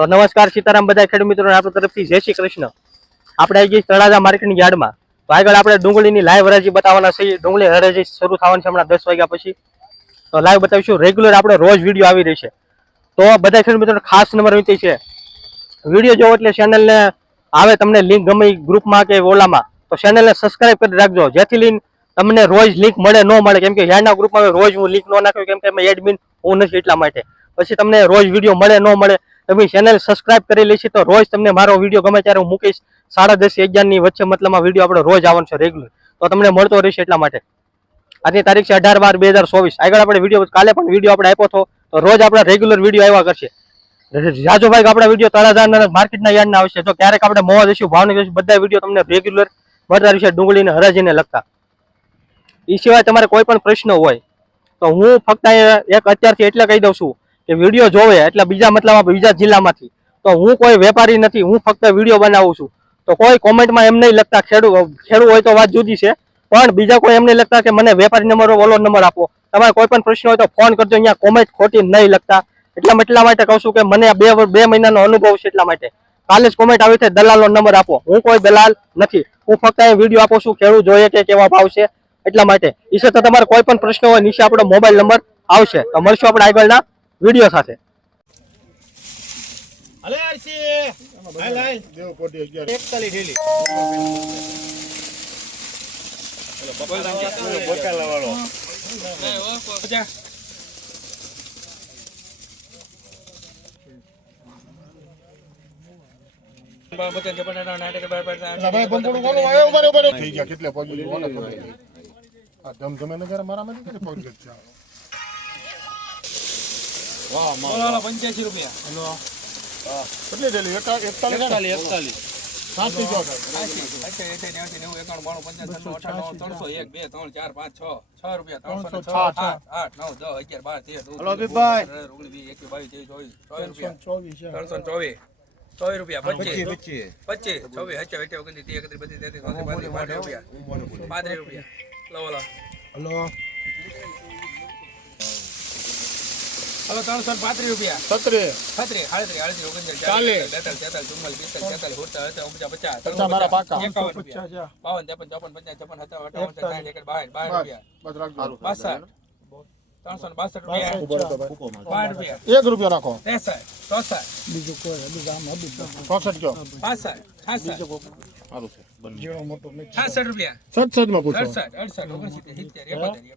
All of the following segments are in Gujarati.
તો નમસ્કાર સીતારામ બધા ખેડૂત મિત્રોને આપણા તરફથી જય શ્રી કૃષ્ણ। આપણે આવી ગઈ તળાજા માર્કેટની યાર્ડમાં। તો આગળ આપણે ડુંગળીની લાઈવ હરાજી બતાવવાના છે। ડુંગળી હરાજી શરૂ થવાની છે હમણાં 10 વાગ્યા પછી। તો લાઈવ બતાવીશું। રેગ્યુલર આપણે રોજ વિડીયો આવી રહી છે। તો બધા ખેડૂત મિત્રોને ખાસ નંબર વિનંતી છે, વિડીયો જોવો એટલે ચેનલને આવે તમને લિંક ગમે ગ્રુપમાં કે ઓલામાં તો ચેનલને સબસ્ક્રાઇબ કરી રાખજો, જેથી લઈને તમને રોજ લિંક મળે ન મળે, કેમ કે યાર્ડના ગ્રુપમાં રોજ હું લિંક ન નાખ્યો, કેમ કે એમાં એડમિન હું નથી એટલા માટે। પછી તમને રોજ વિડીયો મળે ન મળે, તમે ચેનલ સબસ્ક્રાઇબ કરી લેશો તો રોજ તમને મારો વિડીયો ગમે ત્યારે હું મૂકીશ। 10:30 થી 11ની વચ્ચે મતલબમાં વિડીયો આપણે રોજ આવવાનો છે રેગ્યુલર, તો તમને મળતો રહેશે એટલા માટે। આજની તારીખ છે 18/12/2024। આગળ આપણે વિડીયો કાલે પણ વિડીયો આપણે આપ્યો હતો, તો રોજ આપણે રેગ્યુલર વિડીયો આવ્યા કરશે। જાજુભાઈ આપણા વિડીયો તળાજા માર્કેટના યાર્ડના આવશે, તો ક્યારેક આપણે મોવા જઈશું, ભાવનગર જઈશું, બધા વિડીયો તમને રેગ્યુલર મળતા રહેશે ડુંગળીને હરાજીને લગતા। એ સિવાય તમારે કોઈ પણ પ્રશ્ન હોય તો હું ફક્ત એક અત્યારથી એટલે કહી દઉં છું કે વિડીયો જોવે એટલે બીજા મતલબ બીજા જિલ્લામાંથી, તો હું કોઈ વેપારી નથી, હું ફક્ત વિડીયો બનાવું છું। તો કોઈ કોમેન્ટમાં એમ નહીં લખતા ખેડૂત હોય તો વાત જુદી છે, પણ બીજા કોઈ એમ નહીં લખતા કે મને વેપારી નંબર ઓલો નંબર આપો। તમારે કોઈ પણ પ્રશ્ન હોય તો ફોન કરજો, અહીંયા કોમેન્ટ ખોટી નહીં લખતા। એટલા માટે કહું છું કે મને 2 મહિનાનો અનુભવ છે, એટલા માટે કાલે જ કોમેન્ટ આવી છે દલાલનો નંબર આપો। હું કોઈ દલાલ નથી, હું ફક્ત અહીં વિડીયો આપું છું, ખેડૂત જોઈએ કે કેવા ભાવ છે એટલા માટે। એ છતાં તમારે કોઈ પણ પ્રશ્ન હોય નીચે આપણો મોબાઈલ નંબર આવશે, તો મળશું આપણે આગળના વિડીયો સાથે। અલે આરસી હાલ હાલ દેવ કોટી 41 ઢેલી અલે બકોલ દાંકી બોકા લાવાળો એ ઓ પજા બાબતે જપના નાટક બાર બાર ભાઈ બંકોડું કોનો આયો ઉભા થઈ ગયા કેટલે પગી ઓને ખબર આ ધમધમે ને ઘરે મારા માંથી કેટલે પગ છે વાહ માલા 85 રૂપિયા હેલો કેટલી ઢેલી 41 સાચી જો અચ્છા 89 90 91 92 55 1 2 3 4 5 6 રૂપિયા 306 8 9 10 11 12 13 હલો બીભાઈ 21 22 23 100 રૂપિયા 25 24 25 રૂપિયા લો લો હલો હલો 335 રૂપિયા 37 38 39 મારા પાકા 51 રૂપિયા 52 53 54 55 56 57 58 59 60 61 62 રૂપિયા 362 રૂપિયા 1 રૂપિયા રાખો 63 64 બીજું કોઈ બીજા આમ હબી 64 કયો 65 66 સારું છે જીણો મોટો મિક્સ 66 રૂપિયા 67 માં પૂછો 68 69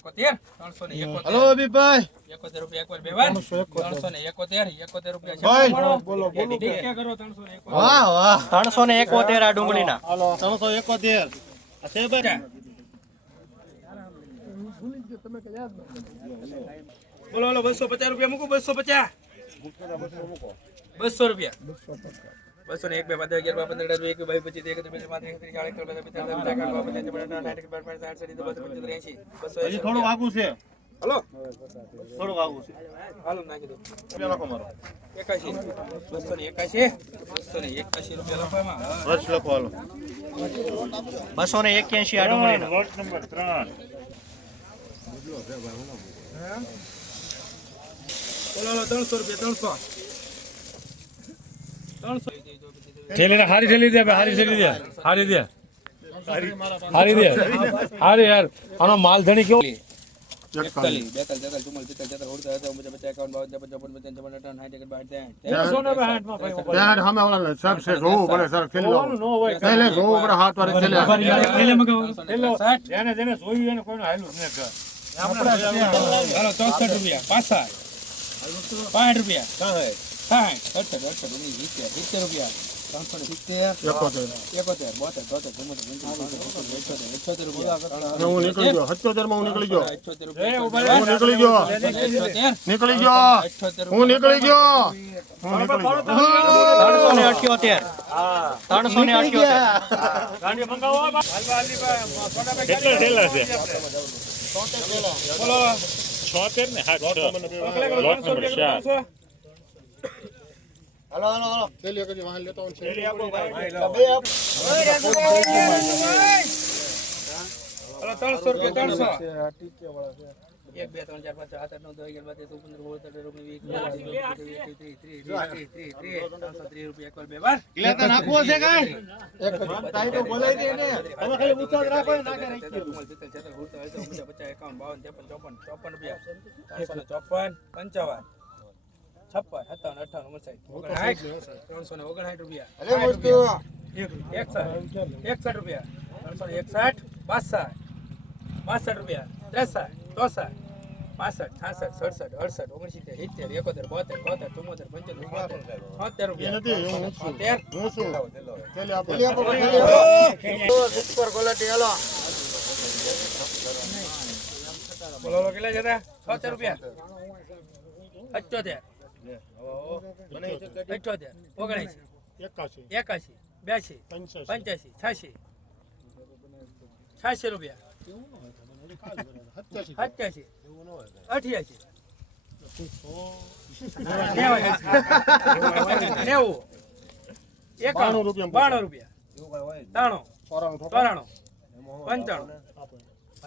70 71 હલો બીભાઈ 71 રૂપિયા એકવાર બેવાન 371 રૂપિયા બોલો ક્યાં કરો 371 વાહ વાહ 371 આ ડુંગળીના હાલો 371 આ છે બરા બોલો બોલો 250 રૂપિયા મૂકો 250 200 રૂપિયા 201 2 15 11 15 12 21 થોડું આગું છે હલો થોડું આગું છે હાલો નાખી દો રૂપિયા લખો મારો 81 281 રૂપિયા લખો એમાં વર્ષ લખો હાલો 281 આ ડુંગળીના વર્ષ નંબર 3 બોલો 300 રૂપિયા 300 થેલી હારી થેલી દે હારી થેલી દે હારી દે હારી દે હારી યાર આનો માલ ધણી કેવો 41 રૂપિયા हेलो हेलो हेलो चलिए कभी वहां लेता हूं चलिए आपको भाई हेलो 300 रुपया 300 टीके वाला 1 2 3 4 5 6 7 8 9 10 11 12 13 14 15 16 17 18 19 20 21 22 23 330 રૂપિયા એકવાર બે વાર લેતા નાખવો છે કાઈ એક તાઈ તો બોલાઈ દે ને તમે ખાલી ઉતાર રાખો નાખે રાખી 50 51 52 53 54 55 રૂપિયા 61 રૂપિયા 361 62 રૂપિયા 63 64 65 66 67 68 69 70 71 72 73 74 રૂપિયા હું છું ચાલે આપો સુપર ક્વોલિટી હાલો બોલો કેટલા જતા 70 રૂપિયા 78 78 79 81 82 85 86 રૂપિયા 87 88 92 રૂપિયા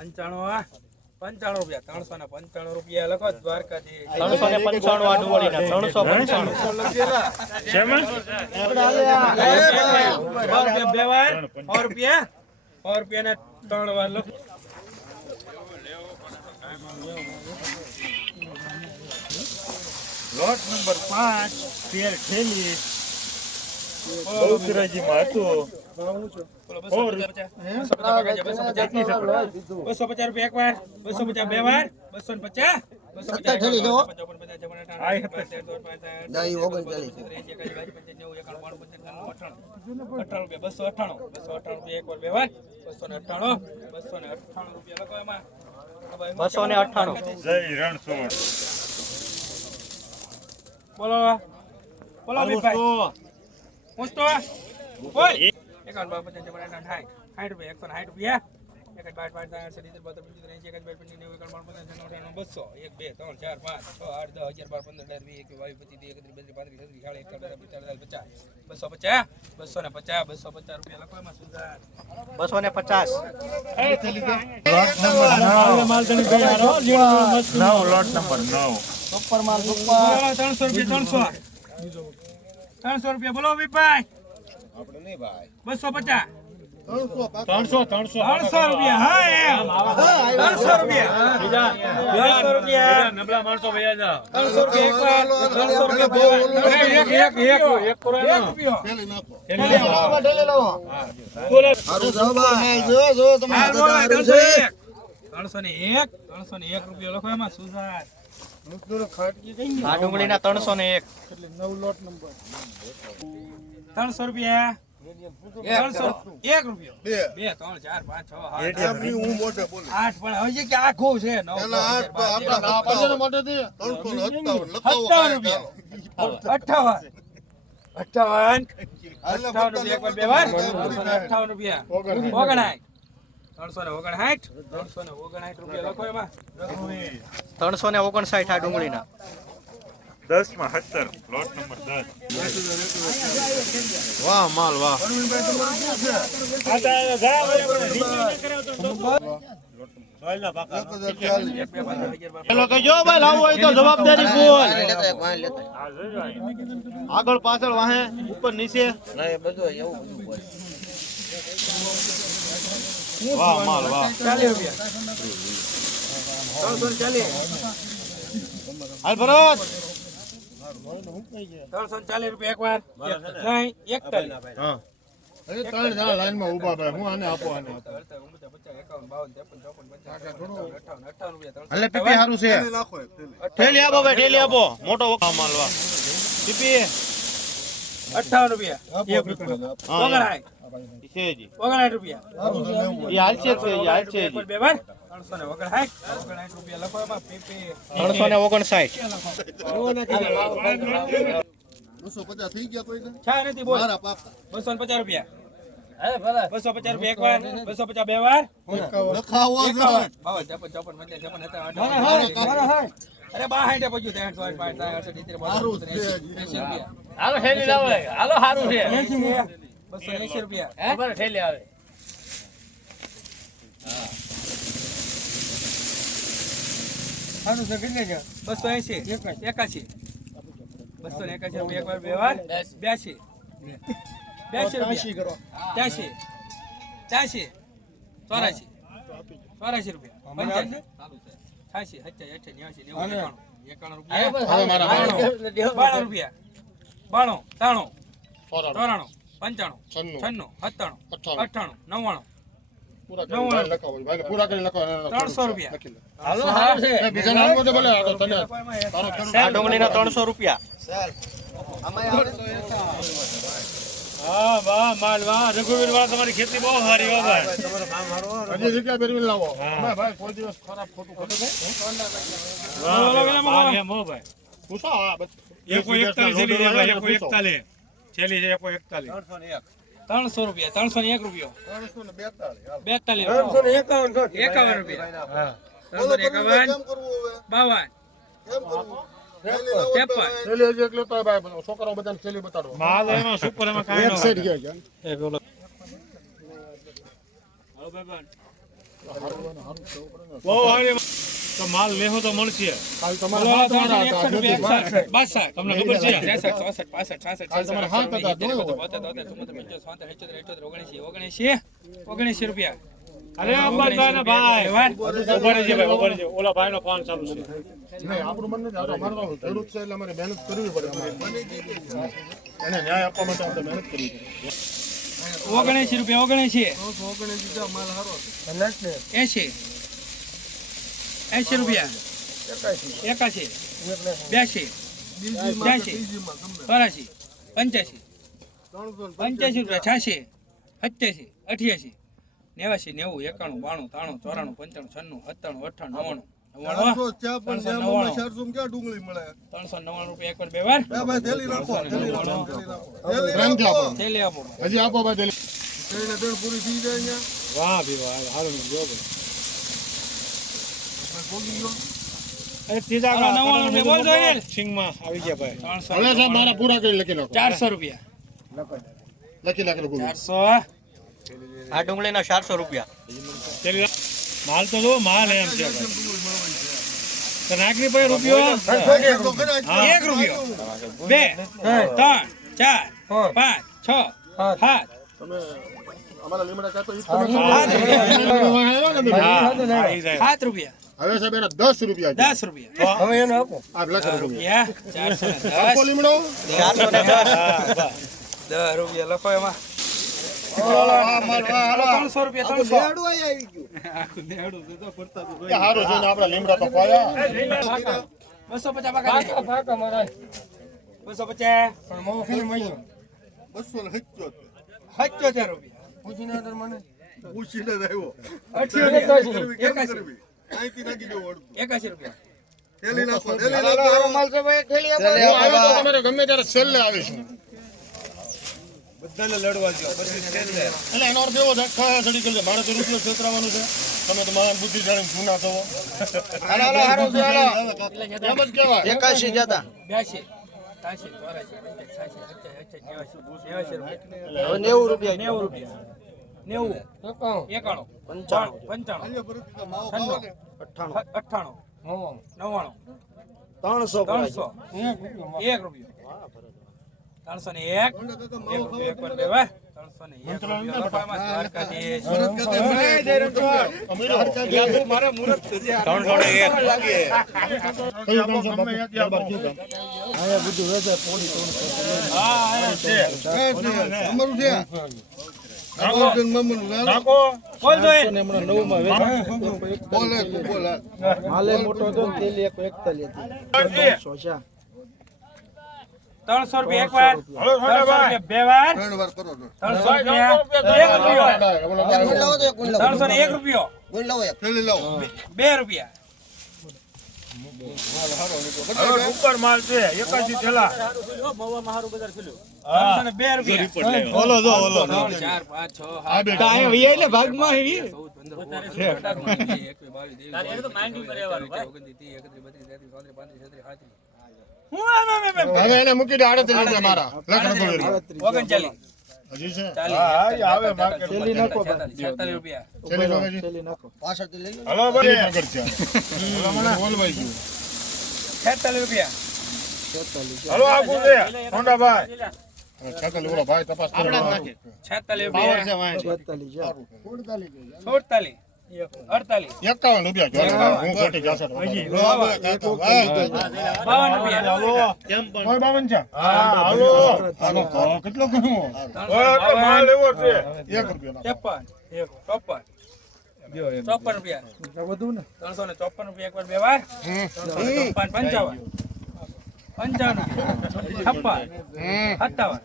93 55 રૂપિયા 395 રૂપિયા લખો દ્વારકાથી 395 આ ડુંગળીના 395 બે વાર 100 રૂપિયા ના 3 વાર લખો લોટ નંબર 5 પેર ઠેલી બહુચરાજીમાં હતું 250 રૂપિયા એક વાર 250 બે વાર 250 જય રણછોડ બોલો બોલો ભાઈ પૂછતો બોલ 51 60 રૂપિયા 1 12 200 1 2 3 4 5 6 8 10 11 12 15 20 21 22 23 24 25 26 27 28 29 30 250 રૂપિયા લખો એમાં સુધાર 250 લોટ નંબર 9 સુપર માલ સુપર 300 રૂપિયા 300 રૂપિયા બોલો ભાઈ આપણે નહીં ભાઈ 250 300 રૂપિયા હા એમ 300 રૂપિયા 300 રૂપિયા નબળા માણસો વયા જા 300 રૂપિયા એક વાર 300 રૂપિયા એક રૂપિયો પેલી નાખો હારું જાવ ભાઈ જો તમે 301 રૂપિયો લખો એમાં સુધાર આ ડુંગળીના 301 એટલે 9 લોટ નંબર 300 રૂપિયા 301 રૂપિયો બે 2 3 4 5 6 એમની હું મોઢે બોલી 8 પણ હજી કે આખું છે 9 એના આપણા આપણા મોઢે દે 357 લખાવો 57 રૂપિયા 58 રૂપિયા બે વાર 58 રૂપિયા 59 359 રૂપિયા લખો એમાં 359 આ ડુંગળીના 10 માં 17 લોટ નંબર 10 વાહ માલ વાહ પેલો તો જો ભાઈ લાવવું હોય તો જવાબદારી ફૂલ આગળ પાછળ વાહે ઉપર નીચે વાહ માલ વાહ 40 રૂપિયા 340 હાલ ભરત 340 રૂપિયા એક વાર નહીં એક તલ હા અરે ત્રણ જણા લાઈન માં ઊભા ભાઈ હું આને આપો આને આપો એટલે પીપી સારું છે નાખો એક ઠેલી આપો ભાઈ ઠેલી આપો મોટો માલ વાહ પીપી 58 રૂપિયા એક રૂપિયો ઓગણાય છેજી 59 રૂપિયા એ હાલ છે એ હાલ છે બે વાર 359 રૂપિયા લખો એમાં પીપી 359 250 થઈ ગયા કોઈ છા નથી બોલ મારા પાકા 250 રૂપિયા 250 રૂપિયા એક વાર 250 બે વાર લખાવો છે અરે બા હાઈટે પહોંચ્યું 300 હાલો ઠેલી લાવો હાલો સારું છે 280 રૂપિયા બરાબર ઠેલી આવે સારું છે કેટલે છે 280 81 281 રૂપિયા એક વાર બે વાર 82 82 રૂપિયા 83 84 84 રૂપિયા 85 86 87 88 90 91 રૂપિયા 92 રૂપિયા 92 93 94 95 96 97 98 99 પૂરા કરી લખો 300 રૂપિયા બીજા નામ તો ભલે આ તો તને આ ડુંગળીના 300 રૂપિયા. હા વાહ માલ વાહ રઘુવીર વાહ તમારી ખેતી બહુ સારી હો ભાઈ. હજી જગ્યા ફેરવી લાવો અમે ભાઈ કોઈ દિવસ ખરાબ ખોટું કરતો નહીં માલ એમ હો ભાઈ. પૂછો હા એકો 41 છેલી છે ભાઈ, એકો 41 છેલી છે, એકો 41. 300 રૂપિયા 301 રૂપિયો 42 51 રૂપિયા હા 351 52 છેલ્લી હજી એક લેતો ભાઈ છોકરાઓ બધાને છેલ્લી બતાડો માલ એમાં સુપર એમાં કાંઈ ન હોય. એ બોલો બહુ સારી તો માલ લેહો તો મળશે. કાલ તમારા હાથ વાળા હતા 361 રૂપિયા 62 તમને ખબર છે 63 64 65 કાલ તમારા હાથ હતા ઓગણીસી રૂપિયા અરે અંબાભાઈ ના ભાઈ ઉભા રહેજે ભાઈ, ઉભા રહેજે. ઓલા ભાઈ નો ફોન ચાલુ છે. નહીં આપણું મન નથી અમારે તો ખેડૂત છે એટલે અમારે મહેનત કરવી પડે એને ન્યાય આપવા માટે આપણે મહેનત કરવી પડે 79 રૂપિયા 79 80 80 રૂપિયા 81 82 83 84 85 રૂપિયા 86 87 88 89 90 91 92 93 94 95 96 97 98 રૂપિયા એક વાર બે વાર થેલી આપો હજી આપો ભાઈ વાહ ભી વાહ હાલો ને જો ભાઈ. અરે ત્રીજા હાલો, 99 રૂપિયા બોલ દો યાર. સિંગમાં આવી ગયા ભાઈ. 300 હવે સાહેબ મારા પૂરા કરી લખી નાખો 400 રૂપિયા લખી નાખો 400 આ ડુંગળીના 400 રૂપિયા. છેલ્લી માલ તો જો માલ એમ છે ભાઈ. તો નાગરી ભાઈ રૂપિયો 1 રૂપિયો 2 3 4 5 6 7 તમે અમારા લીમડા ચાતો ઈ આવી જાય. 7 રૂપિયા હવે સાહેબ એના 10 રૂપિયા 10 રૂપિયા હવે એને આપો આ લખો રૂપિયા રૂપિયા આપો 410 લીમડો 410. 10 રૂપિયા લખો એમાં 300 રૂપિયા 300 એ હારું છે ને આપણા લીમડા તો પાયા 250 પાકા મારા 250 પણ મોફી મહિનો 270 રૂપિયા પૂછીને દર મને પૂછીને આવ્યો 81 રૂપિયા થેલી નાખો માલ છે ભાઈ થેલી આપો તમારે ગમે ત્યારે સેલ આવીશું બધાને લડવા દો પછી સેલ લે એટલે એનો અર્થ એવો છે ખાયા ચડી ગયો મારે તો રૂપિયો છેતરાવાનું છે તમે તો મહાન બુદ્ધિ જાણીને જૂના છો હાલો હારો છે હાલો એમ જ કહેવાય 81 જતા. 82 83 84 હવે 90 રૂપિયા. 90 રૂપિયા 90 91 95 98 99 300 1 રૂપિયો 301 એક વાર લેવા 301 રૂપિયા દ્વારકાધીશ મારે મુરત થશે 300 રૂપિયા એક વાર 300 રૂપિયા બે વાર 300 રૂપિયા 301 રૂપિયો 2 રૂપિયા ઉપર માલ છે 81 થેલા. 2 રૂપિયા ઓલો જો ઓલો 4 5 6 આ બેટા ભાગમાં હવે એને મૂકી દે 38 રૂપિયા મારા લખ 39 હજી છે 40 આવે માર્કેટ છેલ્લી નાખો 46 રૂપિયા છેલ્લી લો હજી છેલ્લી નાખો પાછળથી લઈ લો હલો ભાઈ આગળ છે બોલવાઈ ગયું 46 રૂપિયા 46 હલો આગળ છે હોન્ડાભાઈ છાકલ ઓલો ભાઈ તપાસ કરો 46 રૂપિયા 47 છે 48 51 રૂપિયા જો હું ખોટી જાસર 52 રૂપિયા કેમ પણ 52 છે હા હાલો હાલો કેટલો ગણો ઓય માલ લેવો છે 1 રૂપિયા 53 54 રૂપિયા વધુ ને 354 રૂપિયા એકવાર બે વાર 355 55 56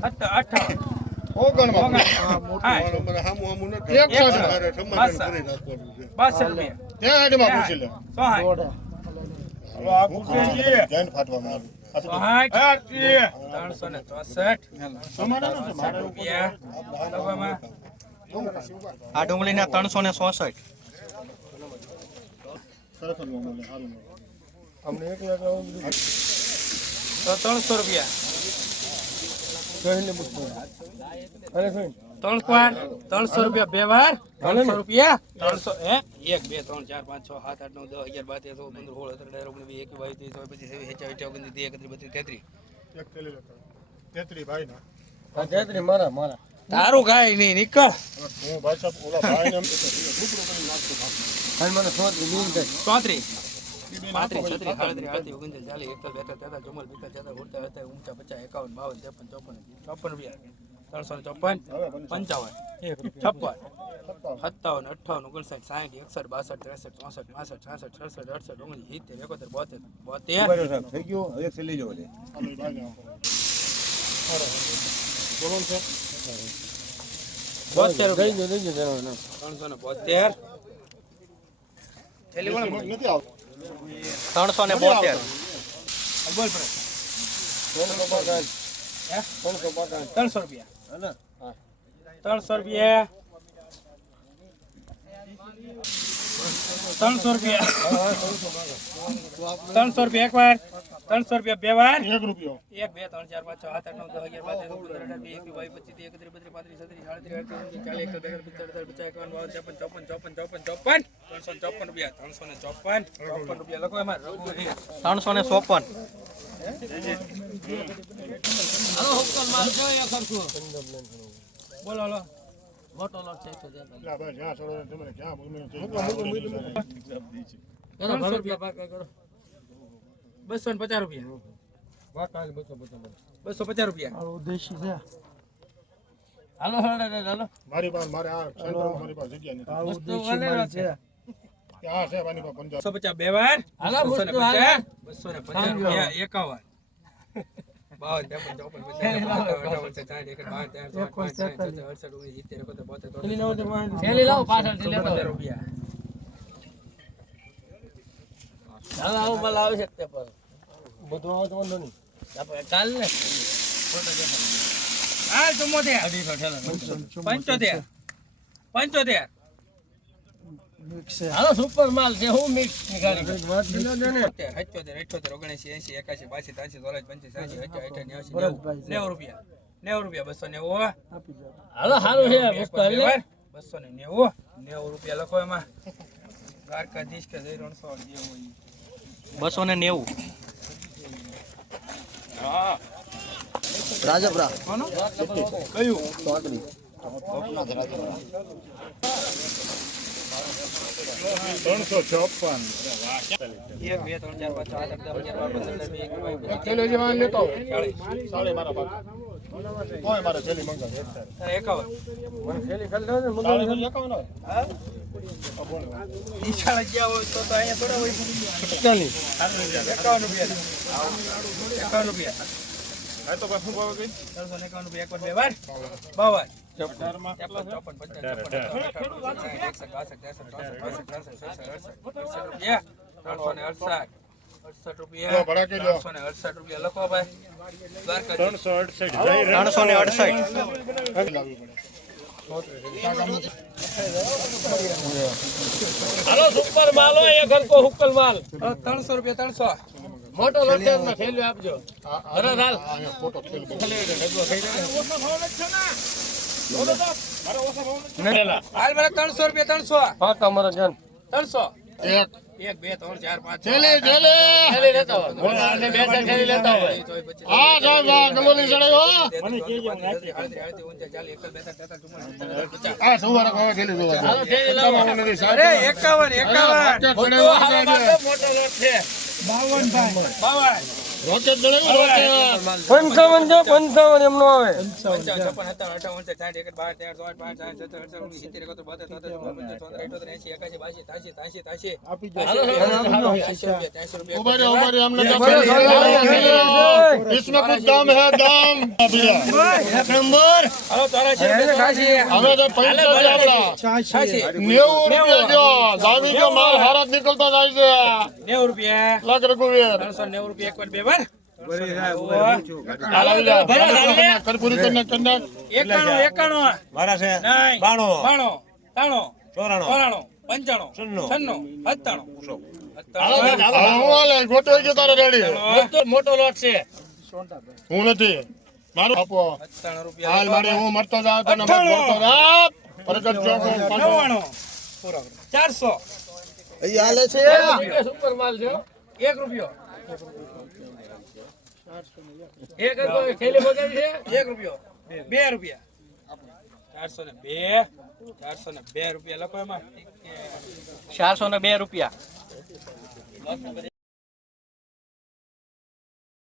58 ઓગણમાં મને હામુ હામુ ન 61 સમાધાન કરી નાખવાનું છે 62 રૂપિયા ત્યાં આડમાં પૂછી લે 60 દોડા હલો આ પૂછે જૈન ફાટવામાં આવે 364 રૂપિયા લગવામાં આ ડુંગળીના 366 સરસ મોલે હારું અમને એક 300 રૂપિયા જોઈને મૂકો અરે ભાઈ 300 રૂપિયા બે વાર 300 રૂપિયા 300 હે 1 2 3 4 5 6 7 8 9 10 11 12 13 14 15 16 17 18 19 20 21 22 23 એક તેલી લો 33 ભાઈ ના આ તેત્રી મારા તારું કાઈ નહીં નીકળ હું ભાઈ સાહેબ ઓલા ભાઈ ને ટુકડો કરી નાખતો અને મને સોત્રી મિલ ગઈ 34 35 36 38 39 40 41 42 43 44 45 46 ઊંચા 50 51 52 53 54 રૂપિયા 354 55 56 57 58 59 60 61 62 63 64 65 66 67 68 69 70 71 72 થઈ ગયો હવે છેલ્લી જો લે બોલો છે 72 દઈ રૂપિયા જો 372 છેલ્લી બોલ નથી આવતો 372 બોલ પડે 300 રૂપિયા 300 રૂપિયા 300 રૂપિયા 300 રૂપિયા એક વાર 300 રૂપિયા બે વાર 1 રૂપિયો 1 2 3 4 5 6 7 8 9 10 11 12 13 14 15 16 રૂપિયા 354 રૂપિયા લખો એમાં 354 બોલો હાલો લા ભાઈ જ્યાં છોડો તમને ક્યાં બોલવાનું છે 300 રૂપિયા પાકા કરો 250 રૂપિયા વાકાલ 250 250 રૂપિયા આ દેશી છે હાલો મારી પાસે મારે આ સેન્ટરમાં મારી પાસે જગ્યા નથી આ દેશી માલ છે આ છે મારી પાસે 50 250 બે વાર 250 250 રૂપિયા 51 બધું આવે તો વાંધો નહીં મિક્સ છે હાલો સુપર માલ છે હું મિક્સ નીકાળી વાત લીધો છે ને 78 79 80 81 82 83 84 85 90 રૂપિયા 290 આપી જાવ હાલો સારું છે વસ્તુ હાલી લે. 290 90 રૂપિયા લખો એમાં દ્વારકાધીશ કે જય રણછોડ જે હોય 290 રાજપરા કોનો ચોકડી 356 1 2 3 4 5 6 7 8 9 10 11 12 13 થેલી જેવા લેતો સાડે મારા પાસે કોઈ મારે થેલી મંગાવ એક સાઈડ 51 થેલી ખાલી દો ને સાડે મને 51 હા નિશાળ ગયા હોય તો અહીંયા થોડા હોય 51 રૂપિયા આ તો પાછું ભાવ ગઈ 351 રૂપિયા એકવાર બે વાર 52 લો ભડા કે લો 368 રૂપિયા લખો ભાઈ દ્વારકાધીશ 368 લાવવી પડે હાલો સુપર માલ હોય એક હલકો હુક્કલ માલ 300 રૂપિયા 300 મોટો લોટ છે એમાં થેલી આપજો. બરાબર હાલ. અહીંયા ફોટો થઈ ગયો. હાલ મારે 300 રૂપિયા 300 હા તમારો જન 300 એક 1 2 3 4 5 થેલી થેલી થેલી લેતા હોય. બોલો આને બે ચાર થેલી લેતા હોય. હા સાહેબ આ ગલોલી ચડાવ્યો આ સવારે કહો થેલી જોવા હાલો થેલી લાવો. અરે 51 મોટો હાલો બાપુ, મોટો લોટ છે. 52 રોકેટ ચડાવ્યું રોકેટ 55 જો 55 એમનો આવે. 55 57 58 59 ઉભા રે અમને इसमें कुछ दाम है दाम નંબર હાલો 83 હવે તો પૈસા છે આપડા 90 રૂપિયા જો દામી જો માલ હારાત નીકળતા જાય છે 90 રૂપિયા લાખ રઘુવીર 390 રૂપિયા એક વાર બે વાર કરપુરી કરીને કંડા 91 મારા છે નહીં 92 92 93 94 95 95 હું હાલે ગોટો ગયો તારે રેડી મોટો લોટ છે. હું નથી મારું આપો 97 રૂપિયા હાલ મારે હું મરતો જાવ તને મત મરતો જા પ્રગટ ચોકો 99 પૂરો 400 સુપર માલ છે. 1 રૂપિયો એક હતો થેલી બગાડી છે. 1 રૂપિયો 2 રૂપિયા 402 402 રૂપિયા લખો એમાં 402 રૂપિયા.